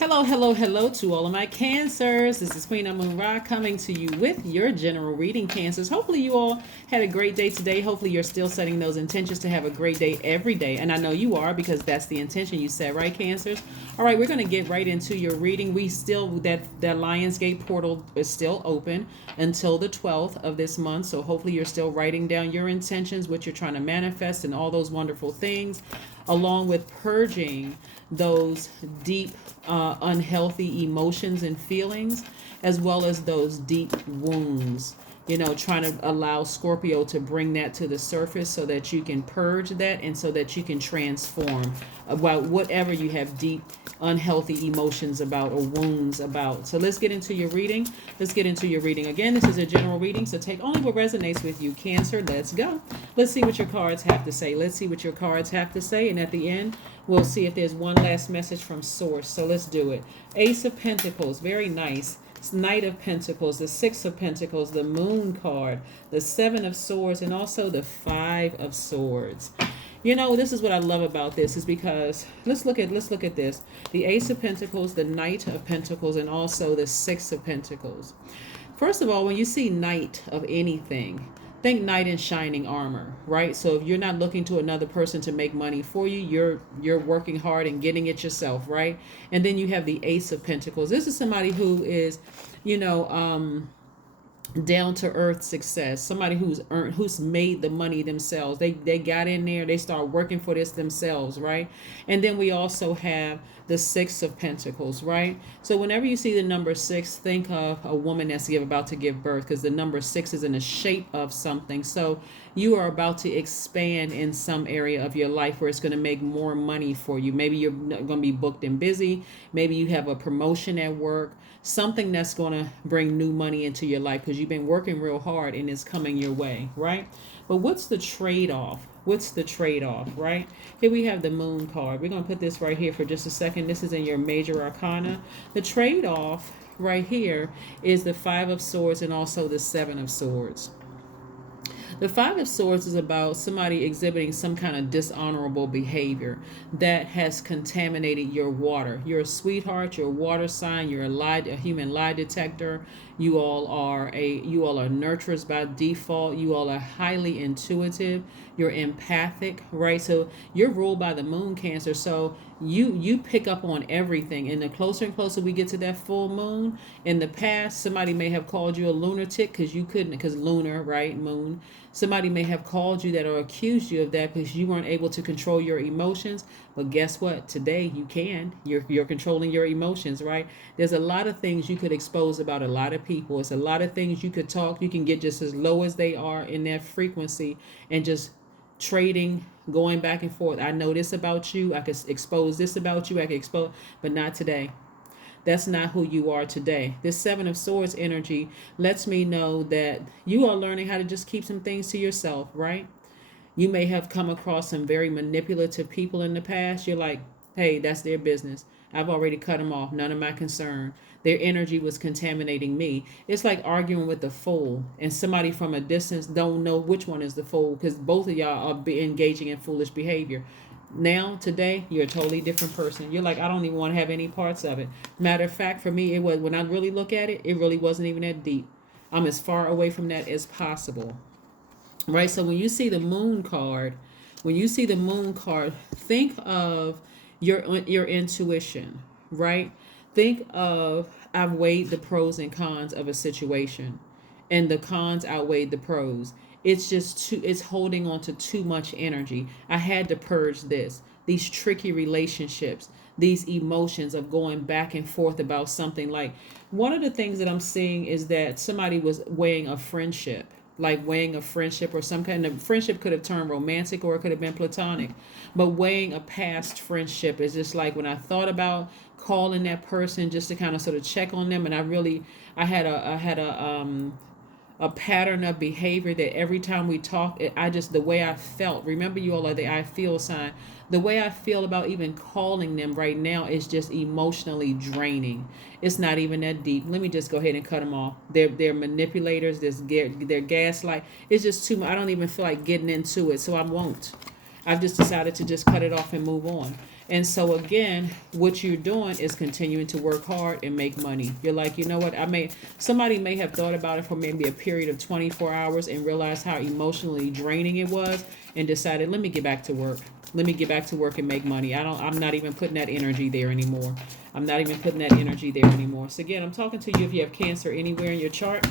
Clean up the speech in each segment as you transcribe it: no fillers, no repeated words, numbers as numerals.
Hello, hello, hello to all of my cancers. This is Queen Moon Ra coming to you with your general reading, cancers. Hopefully you all had a great day today. Hopefully you're still setting those intentions to have a great day every day. And I know you are, because that's the intention you set, right, cancers? All right, we're going to get right into your reading. We still, that Lionsgate portal is still open until the 12th of this month. So hopefully you're still writing down your intentions, what you're trying to manifest, and all those wonderful things, along with purging those deep, unhealthy emotions and feelings, as well as those deep wounds. Trying to allow Scorpio to bring that to the surface so that you can purge that and so that you can transform about whatever you have deep, unhealthy emotions about or wounds about. So let's get into your reading. Let's get into your reading. Again, this is a general reading, so take only what resonates with you, Cancer. Let's go. Let's see what your cards have to say. Let's see what your cards have to say. And at the end, we'll see if there's one last message from Source. So let's do it. Ace of Pentacles. Very nice. Knight of Pentacles, the Six of Pentacles, the Moon card, the Seven of Swords, and also the Five of Swords. This is what I love about this, is because let's look at this. The Ace of Pentacles, the Knight of Pentacles, and also the Six of Pentacles. First of all, when you see Knight of anything, think knight in shining armor, right? So if you're not looking to another person to make money for you, you're working hard and getting it yourself, right? And then you have the Ace of Pentacles. This is somebody who is, down to earth success, somebody who's made the money themselves. They got in there, they start working for this themselves, right? And then we also have the Six of Pentacles, right? So whenever you see the number 6, think of a woman that's about to give birth, because the number 6 is in the shape of something. So you are about to expand in some area of your life where it's going to make more money for you. Maybe you're going to be booked and busy. Maybe you have a promotion at work, something that's going to bring new money into your life because you've been working real hard and it's coming your way, right? But what's the trade-off? What's the trade-off, right? Here we have the Moon card. We're going to put this right here for just a second. This is in your major arcana. The trade-off right here is the Five of Swords and also the Seven of Swords. The Five of Swords is about somebody exhibiting some kind of dishonorable behavior that has contaminated your water. You're a sweetheart, you're a water sign, you're a human lie detector. You all are nurturers by default. You all are highly intuitive. You're empathic, right? So you're ruled by the Moon, Cancer. So you pick up on everything. And the closer and closer we get to that full moon, in the past, somebody may have called you a lunatic because lunar, right? Moon. Somebody may have called you that or accused you of that because you weren't able to control your emotions. But guess what? Today you can. You're controlling your emotions, right? There's a lot of things you could expose about a lot of people. It's a lot of things you could talk. You can get just as low as they are in that frequency and just trading, going back and forth. I know this about you. I could expose this about you. I could expose, but not today. That's not who you are today. This Seven of Swords energy lets me know that you are learning how to just keep some things to yourself, right? You may have come across some very manipulative people in the past. You're like, hey, that's their business. I've already cut them off. None of my concern. Their energy was contaminating me. It's like arguing with a fool, and somebody from a distance don't know which one is the fool because both of y'all are engaging in foolish behavior. Now, today, you're a totally different person. You're like, I don't even want to have any parts of it. Matter of fact, for me, it was, when I really look at it, it really wasn't even that deep. I'm as far away from that as possible. Right? So when you see the Moon card, think of your intuition, right? Think of, I've weighed the pros and cons of a situation, and the cons outweighed the pros. It's holding on to too much energy. I had to purge these tricky relationships, these emotions of going back and forth about something. Like, one of the things that I'm seeing is that somebody was weighing a friendship, or some kind of friendship. Could have turned romantic or it could have been platonic, but weighing a past friendship is just like, when I thought about calling that person just to kind of sort of check on them, and I had a pattern of behavior that every time we talk, the way I felt, remember, you all are the I feel sign, the way I feel about even calling them right now is just emotionally draining. It's not even that deep. Let me just go ahead and cut them off. They're manipulators. They're gaslight. It's just too much. I don't even feel like getting into it, so I won't. I've just decided to just cut it off and move on. And so again, what you're doing is continuing to work hard and make money. You're like, you know what? Somebody may have thought about it for maybe a period of 24 hours and realized how emotionally draining it was and decided, let me get back to work. Let me get back to work and make money. I'm not even putting that energy there anymore. I'm not even putting that energy there anymore. So again, I'm talking to you if you have Cancer anywhere in your chart.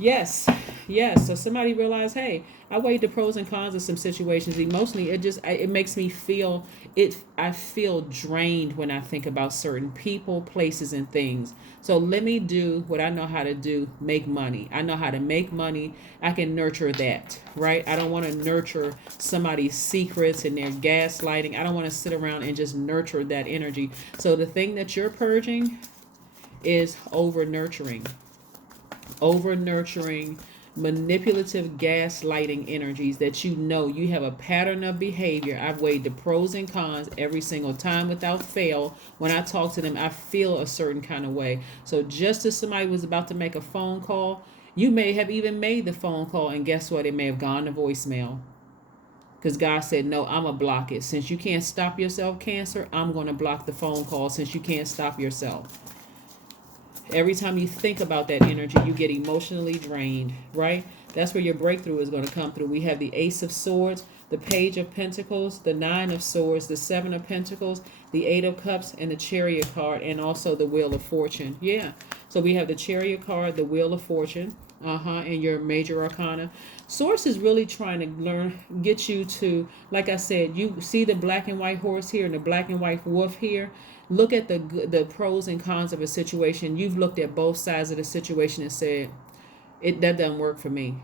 Yes, yes. So somebody realized, hey, I weighed the pros and cons of some situations emotionally. It makes me feel it. I feel drained when I think about certain people, places, and things. So let me do what I know how to do: make money. I know how to make money. I can nurture that, right? I don't want to nurture somebody's secrets and their gaslighting. I don't want to sit around and just nurture that energy. So the thing that you're purging is over nurturing, manipulative, gaslighting energies that you have a pattern of behavior. I've weighed the pros and cons every single time without fail. When I talk to them, I feel a certain kind of way. So just as somebody was about to make a phone call, you may have even made the phone call, and guess what? It may have gone to voicemail. Because God said, no, I'm going to block it. Since you can't stop yourself, Cancer, I'm going to block the phone call since you can't stop yourself. Every time you think about that energy, you get emotionally drained, right? That's where your breakthrough is going to come through. We have the Ace of Swords, the Page of Pentacles, the Nine of Swords, the Seven of Pentacles, the Eight of Cups, and the Chariot card, and also the Wheel of Fortune. Yeah. So we have the Chariot card, the Wheel of Fortune, and your major arcana. Source is really trying to get you to, like I said, you see the black and white horse here and the black and white wolf here. Look at the pros and cons of a situation. You've looked at both sides of the situation and said, that doesn't work for me.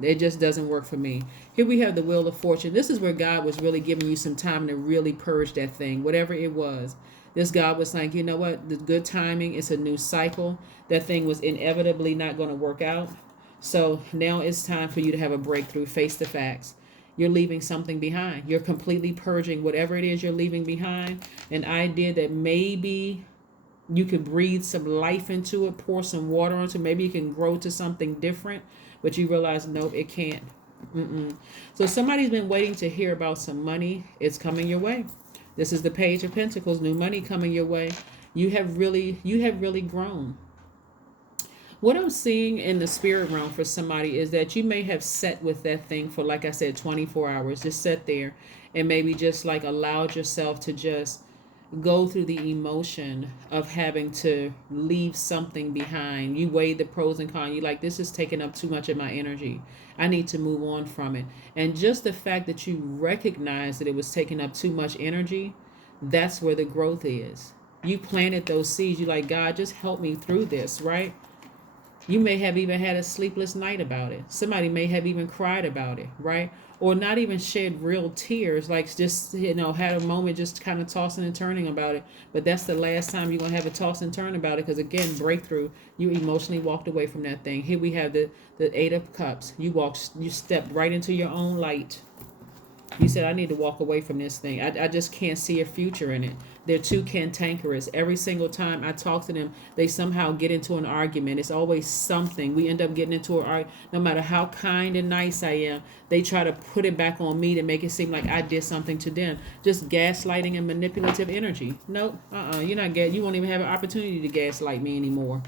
It just doesn't work for me. Here we have the Wheel of Fortune. This is where God was really giving you some time to really purge that thing, whatever it was. This God was like, you know what? The good timing, it's a new cycle. That thing was inevitably not going to work out. So now it's time for you to have a breakthrough, face the facts. You're leaving something behind. You're completely purging whatever it is you're leaving behind. An idea that maybe you could breathe some life into it, pour some water onto it. Maybe it can grow to something different, but you realize, nope, it can't. So somebody's been waiting to hear about some money. It's coming your way. This is the Page of Pentacles, new money coming your way. You have really grown. What I'm seeing in the spirit realm for somebody is that you may have sat with that thing for, like I said, 24 hours. Just sat there and maybe just like allowed yourself to just go through the emotion of having to leave something behind. You weigh the pros and cons. You like, this is taking up too much of my energy. I need to move on from it. And just the fact that you recognize that it was taking up too much energy, that's where the growth is. You planted those seeds. You like, God, just help me through this, right? You may have even had a sleepless night about it. Somebody may have even cried about it, right? Or not even shed real tears, like just, had a moment just kind of tossing and turning about it. But that's the last time you're going to have a toss and turn about it, because again, breakthrough, you emotionally walked away from that thing. Here we have the Eight of Cups. You stepped right into your own light. You said, I need to walk away from this thing. I just can't see a future in it. They're too cantankerous. Every single time I talk to them, they somehow get into an argument. It's always something. We end up getting into an argument. No matter how kind and nice I am, they try to put it back on me to make it seem like I did something to them. Just gaslighting and manipulative energy. Nope. You're not you won't even have an opportunity to gaslight me anymore.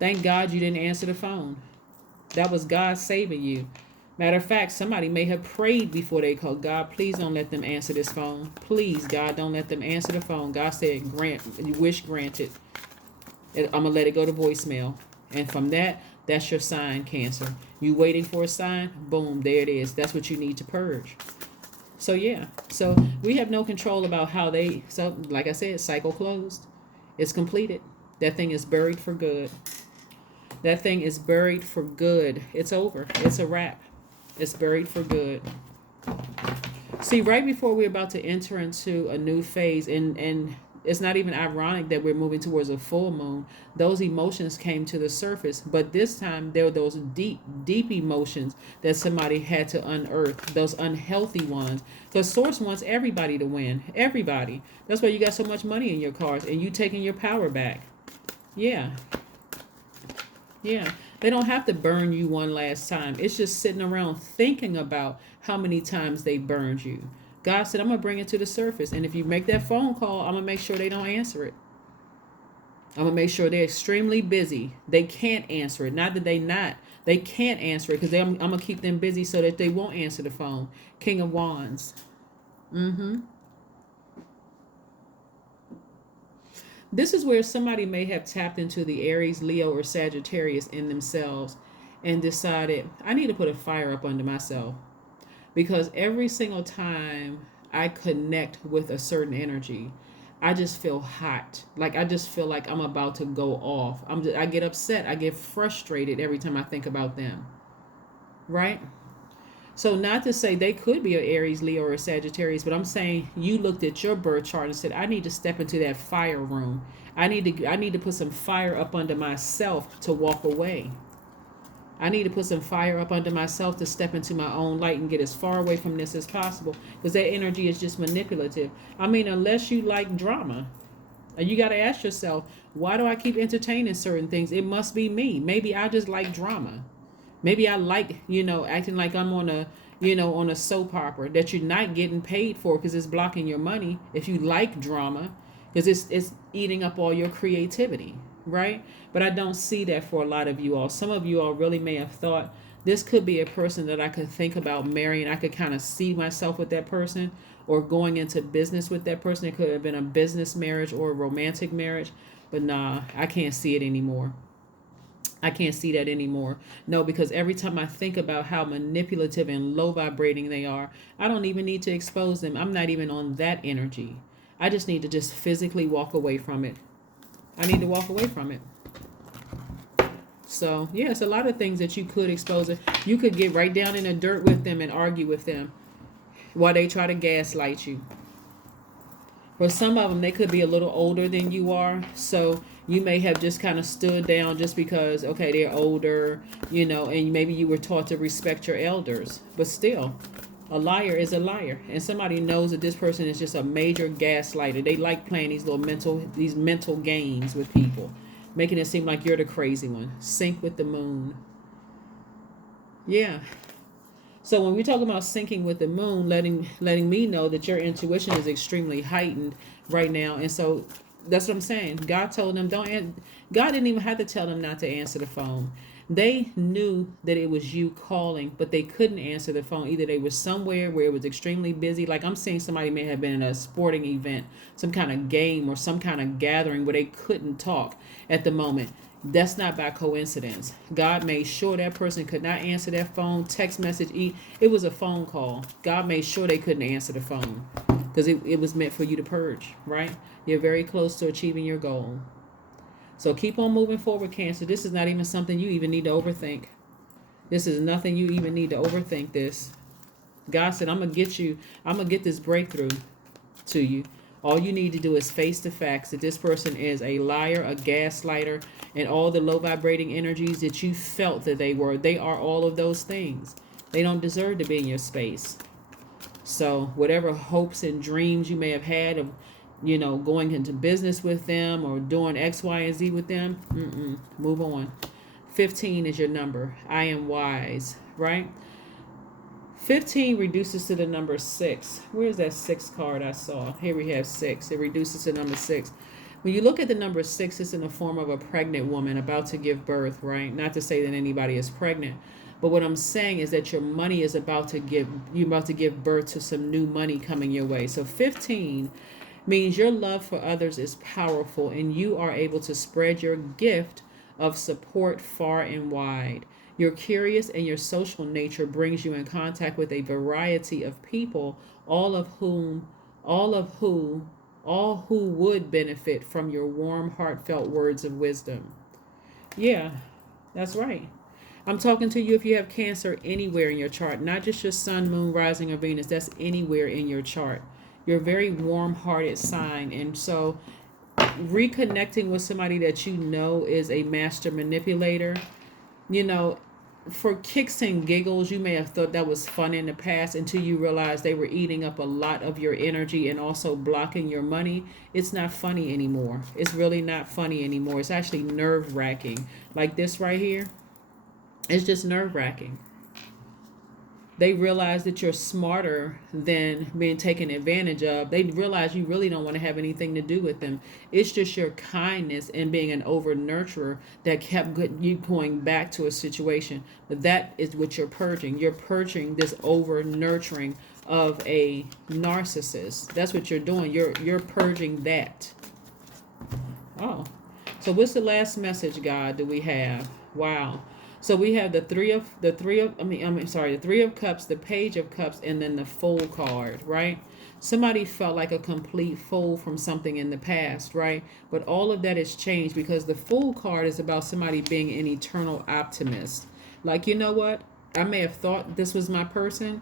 Thank God you didn't answer the phone. That was God saving you. Matter of fact, somebody may have prayed before they called. God, please don't let them answer this phone. Please, God, don't let them answer the phone. God said, wish granted. I'm going to let it go to voicemail. And from that's your sign, Cancer. You waiting for a sign? Boom, there it is. That's what you need to purge. So, yeah. So, we have no control about so, like I said, cycle closed. It's completed. That thing is buried for good. That thing is buried for good. It's over. It's a wrap. It's buried for good. See, right before we're about to enter into a new phase, and it's not even ironic that we're moving towards a full moon, those emotions came to the surface. But this time, there were those deep, deep emotions that somebody had to unearth, those unhealthy ones. Because Source wants everybody to win. Everybody. That's why you got so much money in your cards, and you taking your power back. Yeah. Yeah. They don't have to burn you one last time. It's just sitting around thinking about how many times they burned you. God said, I'm going to bring it to the surface. And if you make that phone call, I'm going to make sure they don't answer it. I'm going to make sure they're extremely busy. They can't answer it. Not that they can't answer it, because I'm going to keep them busy so that they won't answer the phone. King of Wands. This is where somebody may have tapped into the Aries, Leo, or Sagittarius in themselves and decided, I need to put a fire up under myself. Because every single time I connect with a certain energy, I just feel hot. Like I just feel like I'm about to go off. I get upset. I get frustrated every time I think about them. Right? So not to say they could be an Aries, Leo, or a Sagittarius, but I'm saying you looked at your birth chart and said, I need to step into that fire room. I need to put some fire up under myself to walk away. I need to put some fire up under myself to step into my own light and get as far away from this as possible, because that energy is just manipulative. I mean, unless you like drama. And you got to ask yourself, why do I keep entertaining certain things? It must be me. Maybe I just like drama. Maybe I like, acting like I'm on a soap opera that you're not getting paid for because it's blocking your money. If you like drama, because it's eating up all your creativity, right? But I don't see that for a lot of you all. Some of you all really may have thought this could be a person that I could think about marrying. I could kind of see myself with that person, or going into business with that person. It could have been a business marriage or a romantic marriage. But nah, I can't see it anymore. I can't see that anymore. No, because every time I think about how manipulative and low vibrating they are, I don't even need to expose them. I'm not even on that energy. I just need to just physically walk away from it. I need to walk away from it. So, yeah, it's a lot of things that you could expose. You could get right down in the dirt with them and argue with them while they try to gaslight you. For some of them, they could be a little older than you are. So you may have just kind of stood down just because, okay, they're older, and maybe you were taught to respect your elders. But still, a liar is a liar. And somebody knows that this person is just a major gaslighter. They like playing these mental games with people, making it seem like you're the crazy one. Sync with the moon. Yeah. So when we talk about syncing with the moon, letting me know that your intuition is extremely heightened right now. And so that's what I'm saying. God told them God didn't even have to tell them not to answer the phone. They knew that it was you calling, but they couldn't answer the phone. Either they were somewhere where it was extremely busy. Like I'm seeing somebody may have been in a sporting event, some kind of game or some kind of gathering where they couldn't talk at the moment. That's not by coincidence. God made sure that person could not answer that phone, text message. It was a phone call. God made sure they couldn't answer the phone because it was meant for you to purge, right? You're very close to achieving your goal. So keep on moving forward, Cancer. This is not even something you even need to overthink. This is nothing you even need to overthink this. God said, I'm going to get this breakthrough to you. All you need to do is face the facts that this person is a liar, a gaslighter, and all the low vibrating energies that you felt that they were. They are all of those things. They don't deserve to be in your space. So whatever hopes and dreams you may have had of, going into business with them or doing X, Y, and Z with them, move on. 15 is your number. I am wise, right? 15 reduces to the number 6. Where's that 6 card I saw? Here we have 6. It reduces to number 6. When you look at the number 6, it's in the form of a pregnant woman about to give birth, right? Not to say that anybody is pregnant, but what I'm saying is that your money is you're about to give birth to some new money coming your way. So 15 means your love for others is powerful and you are able to spread your gift of support far and wide. Your curious and your social nature brings you in contact with a variety of people, all who would benefit from your warm, heartfelt words of wisdom. Yeah, that's right. I'm talking to you if you have Cancer anywhere in your chart, not just your sun, moon, rising, or Venus. That's anywhere in your chart. You're a very warm-hearted sign. And so reconnecting with somebody that you know is a master manipulator, for kicks and giggles, you may have thought that was fun in the past until you realize they were eating up a lot of your energy and also blocking your money. It's not funny anymore. It's really not funny anymore. It's actually nerve-wracking. Like this right here, it's just nerve-wracking. They realize that you're smarter than being taken advantage of. They realize you really don't want to have anything to do with them. It's just your kindness and being an over nurturer that kept you going back to a situation. But that is what you're purging. You're purging this over nurturing of a narcissist. That's what you're doing. You're purging that. Oh. So what's the last message, God, do we have? Wow. So we have the three of cups, the page of cups, and then the fool card, right? Somebody felt like a complete fool from something in the past, right? But all of that has changed because the fool card is about somebody being an eternal optimist. Like, you know what? I may have thought this was my person,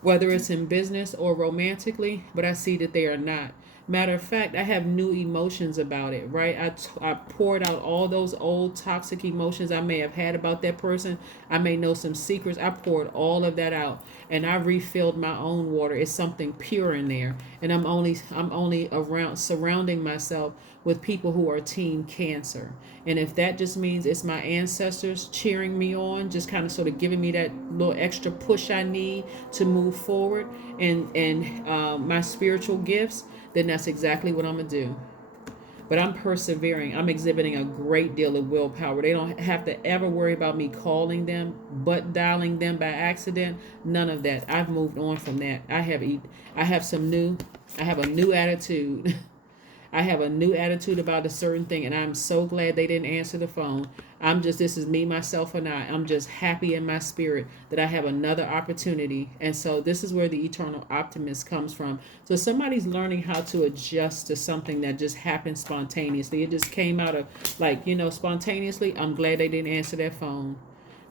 whether it's in business or romantically, but I see that they are not. Matter of fact, I have new emotions about it, right? I poured out all those old toxic emotions I may have had about that person. I may know some secrets. I poured all of that out, and I refilled my own water. It's something pure in there, and I'm only around surrounding myself with people who are team cancer. And if that just means it's my ancestors cheering me on, just kind of sort of giving me that little extra push I need to move forward, and my spiritual gifts, then that's exactly what I'm going to do. But I'm persevering. I'm exhibiting a great deal of willpower. They don't have to ever worry about me calling them, but dialing them by accident. None of that. I've moved on from that. I have a new attitude. I have a new attitude about a certain thing, and I'm so glad they didn't answer the phone. This is me, myself, and I'm just happy in my spirit that I have another opportunity. And so this is where the eternal optimist comes from. So somebody's learning how to adjust to something that just happened spontaneously. It just came out of, spontaneously. I'm glad they didn't answer their phone.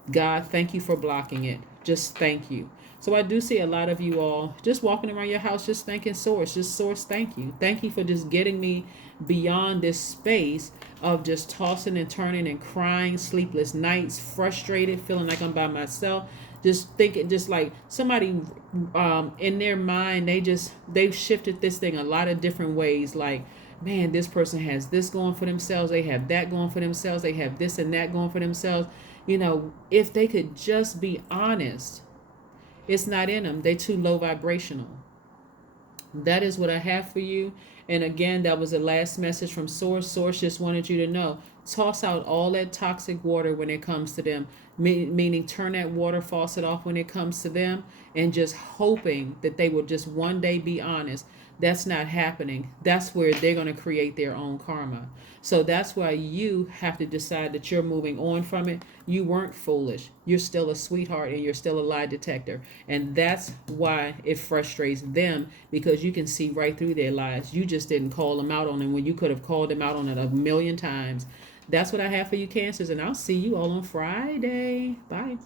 God, thank you for blocking it. Just thank you. So I do see a lot of you all just walking around your house, just thanking Source. Just Source, thank you. Thank you for just getting me beyond this space of just tossing and turning and crying, sleepless nights, frustrated, feeling like I'm by myself. Just thinking, just like somebody in their mind, they've shifted this thing a lot of different ways. Like, man, this person has this going for themselves. They have that going for themselves. They have this and that going for themselves. If they could just be honest, it's not in them. They're too low vibrational. That is what I have for you. And again, that was the last message from Source. Source just wanted you to know, toss out all that toxic water when it comes to them, meaning turn that water faucet off when it comes to them, and just hoping that they will just one day be honest. That's not happening. That's where they're going to create their own karma. So that's why you have to decide that you're moving on from it. You weren't foolish. You're still a sweetheart, and you're still a lie detector. And that's why it frustrates them, because you can see right through their lies. You just didn't call them out on it when you could have called them out on it a million times. That's what I have for you, Cancers, and I'll see you all on Friday. Bye.